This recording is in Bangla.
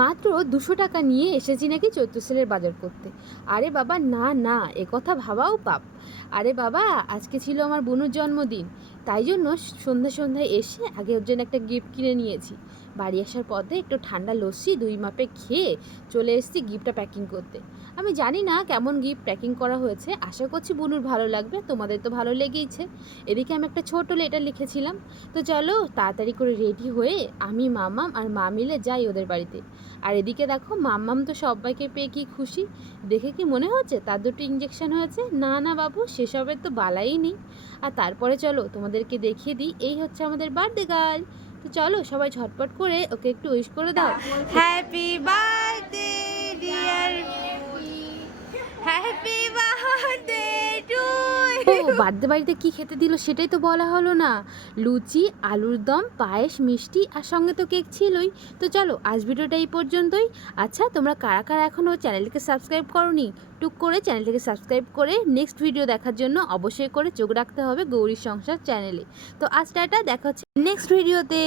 মাত্র 200 টাকা নিয়ে এসেছি নাকি চৈত্রসেলের বাজার করতে। আরে বাবা না না, এ কথা ভাবাও পাপ। আরে বাবা, আজকে ছিল আমার বোনের জন্মদিন, তাই জন্য সন্ধ্যা সন্ধ্যায় এসে আগে ওর জন্য একটা গিফট কিনে নিয়েছি। বাড়ি আসার পথে একটু ঠান্ডা লস্যি 2 মাপে খেয়ে চলে এসেছি গিফটটা প্যাকিং করতে। আমি জানি না কেমন গিফট প্যাকিং করা হয়েছে, আশা করছি বুনুর ভালো লাগবে, তোমাদের তো ভালো লেগেইছে। এদিকে আমি একটা ছোট লেটার লিখেছিলাম। তো চলো তাড়াতাড়ি করে রেডি হয়ে আমি, মামাম আর মা মিলে যাই ওদের বাড়িতে। আর এদিকে দেখো মাম্মাম তো সবাইকে পেয়ে কি খুশি। দেখে কি মনে হচ্ছে তার 2টো ইঞ্জেকশন হয়েছে? না না বাবু, সেসবের তো বালাই নেই। আর তারপরে চলো তোমাদেরকে দেখিয়ে দিই, এই হচ্ছে আমাদের বার্থডে গার্ল। তো চলো সবাই ঝটপট করে ওকে একটু উইশ করে দাও। Happy birthday dear, happy birthday to. ও বার্থডে বাড়িতে কি খেতে দিল সেটাই তো বলা হলো না। লুচি, আলুর দম, পায়েস, মিষ্টি আর সঙ্গে তো কেক ছিলই। তো চলো আজ ভিডিওটা এই পর্যন্তই। আচ্ছা তোমরা কারা কারা এখনও চ্যানেলটিকে সাবস্ক্রাইব করোনি, টুক করে চ্যানেলটিকে সাবস্ক্রাইব করে নেক্সট ভিডিও দেখার জন্য অবশ্যই করে চোখ রাখতে হবে গৌরীর সংসার চ্যানেলে। তো আজ টাটা, দেখা হচ্ছে নেক্সট ভিডিওতে।